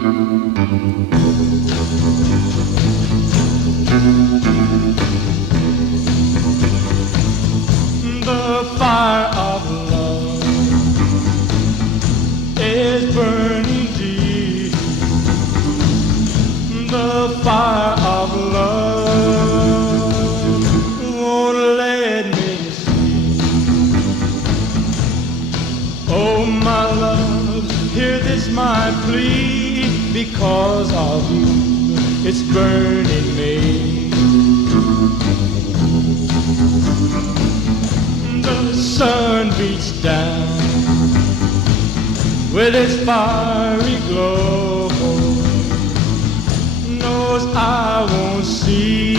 The fire of love is burning deep. The fire of love won't let me sleep. Oh, my love, hear this my plea. Because of you, it's burning me. The sun beats down with its fiery glow, knows I won't see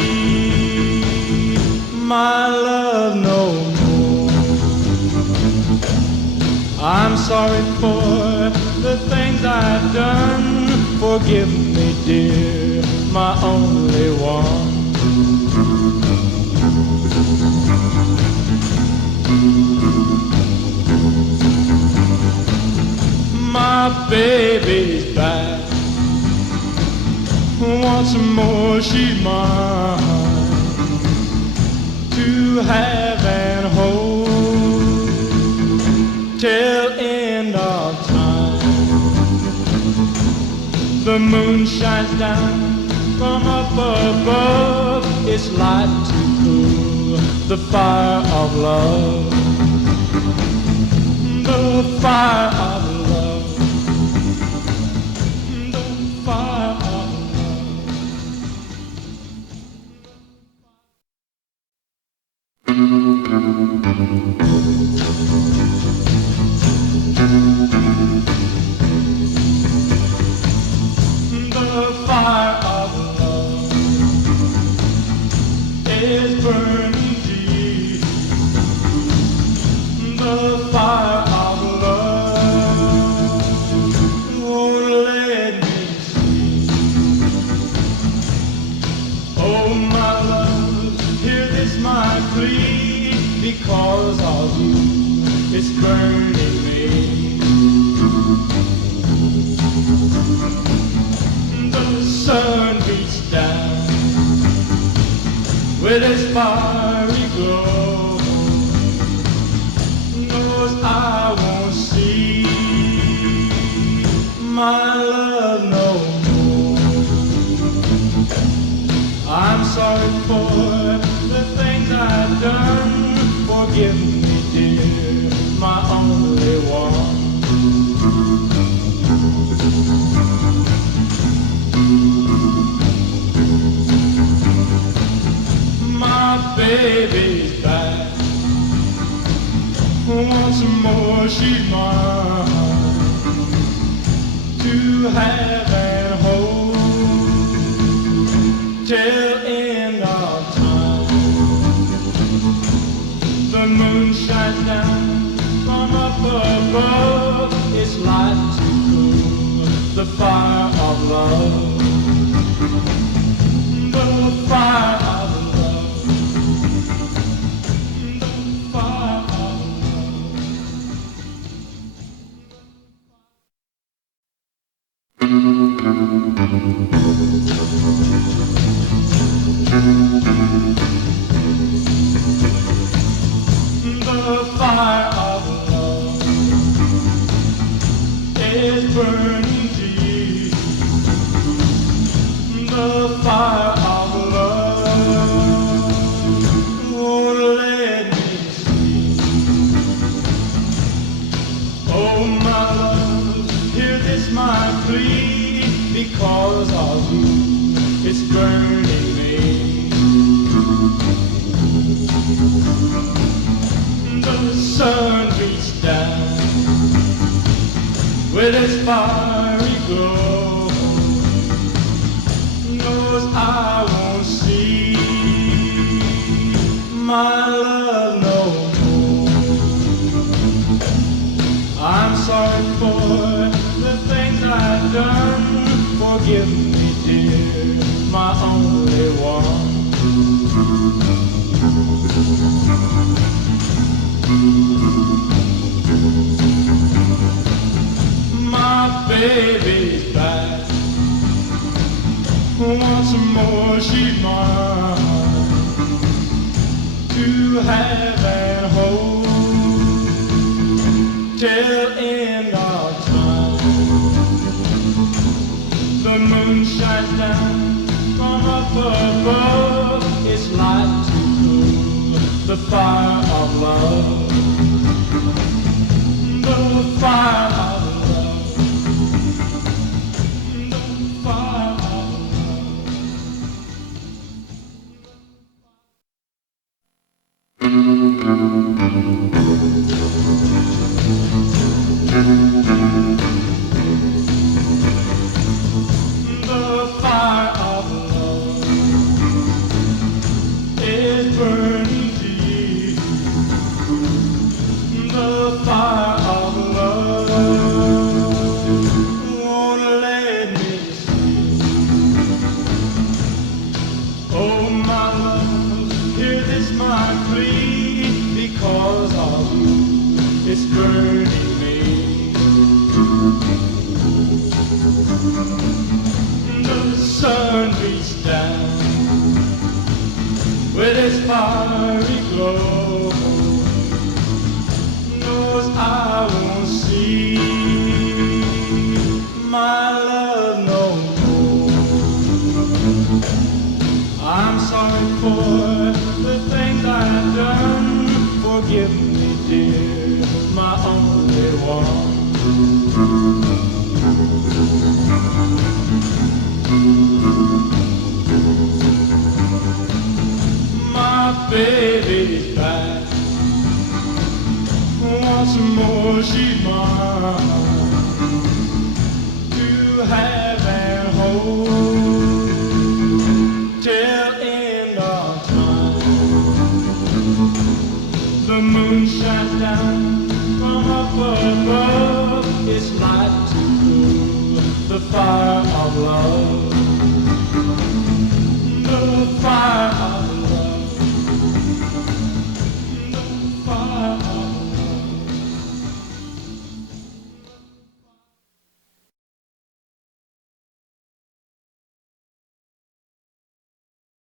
my love no more. I'm sorry for the things I've done. Forgive me, dear, my only one. My baby's back. Once more she's mine to have and hold till end of time. The moon shines down from up above. It's light to cool the fire of love. The fire of love. The fire of The fire of love is burning deep. The fire of love won't let me sleep. Oh, my love, hear this my plea. Because of you, it's burning me. The sun beats down with its fiery glow, knows I won't see my love no more. I'm sorry for the things I've done. Forgive me, dear, my only one. My baby's back. Once more she's mine to have and hold till end of time. The moon shines down from up above. It's light to cool the fire of love. The fire of love. The fire of The fire of love is burning deep. The fire of love won't let me sleep. Oh, my love, hear this my plea. Because of you, it's burning me. The sun beats down with its fiery glow, knows I won't see my love no more. I'm sorry for the things I've done. Forgive me, dear, my only one. My baby baby's back. Once more she's mine to have and hold till end of time. The moon shines down from up above. It's light to cool the fire of love. The fire of love. The fire of the fire of love is burning deep. The fire of love won't let me sleep. Oh my love, hear this my plea, because of you it's burning me. The sun beats down with its fiery glow, knows I won't see my love no more. I'm sorry for the things I've done. Forgive me, dear, my only one. My baby's back. Once more she's mine to have and hold till end of time. The moon shines down from up above. It's light to cool the fire of love.